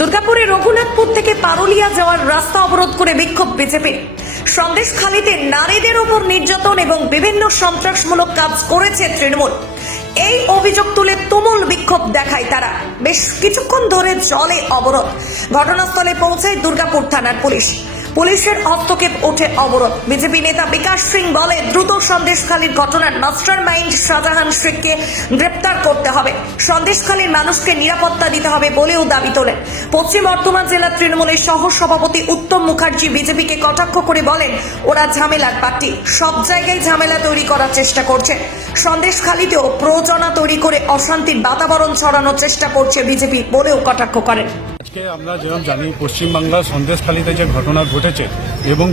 দুর্গাপুরের রঘুনাথপুর থেকে পারুলিয়া যাওয়ার রাস্তা অবরোধ করে বিক্ষোভ বিজেপি। সন্দেশখালীতে নারীদের উপর নির্যাতন এবং বিভিন্ন সন্ত্রাসমূলক কাজ করেছে তৃণমূল, এই অভিযোগ তুলে তুমুল বিক্ষোভ দেখায় তারা। বেশ কিছুক্ষণ ধরে চলে অবরোধ। ঘটনাস্থলে পৌঁছায় দুর্গাপুর থানার পুলিশ। পুলিশের হস্তক্ষেপ ওঠে অবরোধ। বিজেপি নেতা বিকাশ সিং বলে, দ্রুত সন্দেশখালীর ঘটনার মাস্টার মাইন্ড শাহজাহান শেখকে গ্রেপ্তার করতে হবে, সন্দেশখালীর মানুষকে নিরাপত্তা দিতে হবে বলেও দাবি তোলেন। পশ্চিম বর্ধমান জেলা তৃণমূলের সহ সভাপতি উত্তম মুখার্জি বিজেপিকে কটাক্ষ করে বলেন, ওরা ঝামেলার পার্টি, সব জায়গায় ঝামেলা তৈরি করার চেষ্টা করছে। সন্দেশখালীতেও প্ররোচনা তৈরি করে অশান্তির বাতাবরণ ছড়ানোর চেষ্টা করছে বিজেপি বলেও কটাক্ষ করেন। আজকে আমরা যেরকম জানি, পশ্চিমবাংলার সন্দেশখালীতে যে ঘটনা ঘটেছে এবং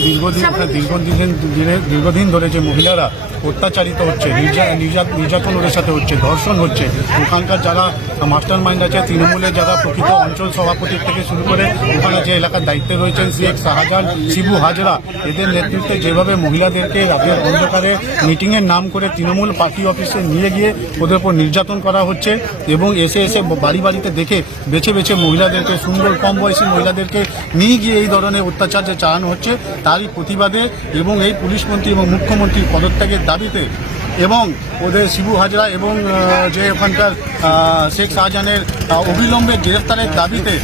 দীর্ঘদিন ধরে যে মহিলারা অত্যাচারিত হচ্ছে, নির্যাতন ওদের সাথে হচ্ছে, ধর্ষণ হচ্ছে, ওখানকার যারা মাস্টার মাইন্ড আছে, তৃণমূলের যারা প্রকৃত অঞ্চল সভাপতি থেকে শুরু করে ওখানে যে এলাকার দায়িত্বে রয়েছেন শেখ শাহজাহান, শিবু হাজরা, এদের নেতৃত্বে যেভাবে মহিলাদেরকে রাতের অন্ধকারে মিটিংয়ের নাম করে তৃণমূল পার্টি অফিসে নিয়ে গিয়ে ওদের উপর নির্যাতন করা হচ্ছে এবং এসে বাড়ি বাড়িতে দেখে বেছে বেছে মহিলাদেরকে, সুন্দর কম বয়সী মহিলাদেরকে নিয়ে গিয়ে এই ধরনের অত্যাচার যে চালানো হচ্ছে তারই প্রতিবাদে এবং এই পুলিশ মন্ত্রী এবং মুখ্যমন্ত্রীর পদত্যাগের দাবিতে এবং ওদের শিবু হাজরা এবং যে ওখানকার শেখ শাহজাহানের অবিলম্বে গ্রেফতারের দাবিতে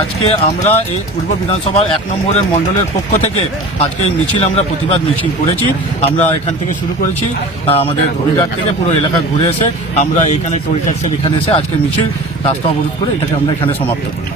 আজকে আমরা এই পূর্ব বিধানসভার 1 নম্বরের মণ্ডলের পক্ষ থেকে আজকে এই মিছিল, আমরা প্রতিবাদ মিছিল করেছি। আমরা এখান থেকে শুরু করেছি, আমাদের ধরিঘাট থেকে পুরো এলাকা ঘুরে এসে আমরা এখানে টোল ট্যাক্সের এখানে এসে আজকে মিছিল রাস্তা অবরোধ করে এটাকে আমরা এখানে সমাপ্ত করি।